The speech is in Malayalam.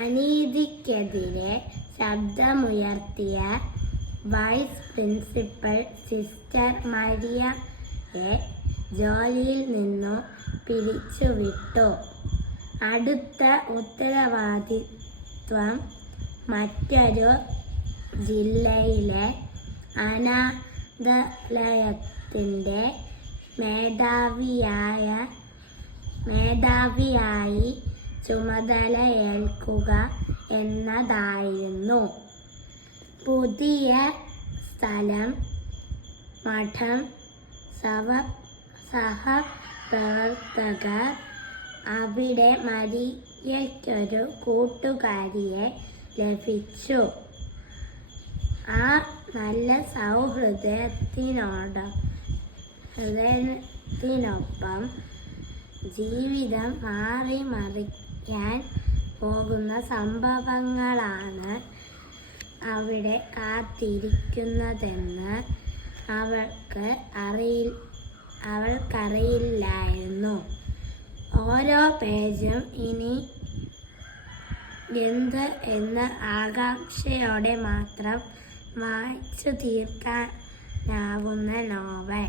അനീതിക്കെതിരെ ശബ്ദമുയർത്തിയ വൈസ് പ്രിൻസിപ്പൽ സിസ്റ്റർ മരിയയെ ജോലിയിൽ നിന്നു പിരിച്ചുവിട്ടു. അടുത്ത ഉത്തരവാദിത്വം മറ്റൊരു ജില്ലയിലെ അനാഥാലയത്തിന്റെ മേധാവിയായ മേധാവിയായി ചുമതലയേൽക്കുക എന്നതായിരുന്നു. പുതിയ സ്ഥലം മഠം സവ സഹപ്രവർത്തകർ അവിടെ മരിയയ്ക്കൊരു കൂട്ടുകാരിയെ ലഭിച്ചു. ആ നല്ല സൗഹൃദത്തിനോട് ഹൃദയത്തിനൊപ്പം ജീവിതം മാറി മറിയാൻ പോകുന്ന സംഭവങ്ങളാണ് അവിടെ കാത്തിരിക്കുന്നതെന്ന് അവൾക്ക് അറിയി അവൾക്കറിയില്ലായിരുന്നു. ഓരോ പേജും ഇനി എന്ത് എന്ന ആകാംക്ഷയോടെ മാത്രം വായിച്ചു തീർക്കാനാവുന്ന നോവൽ.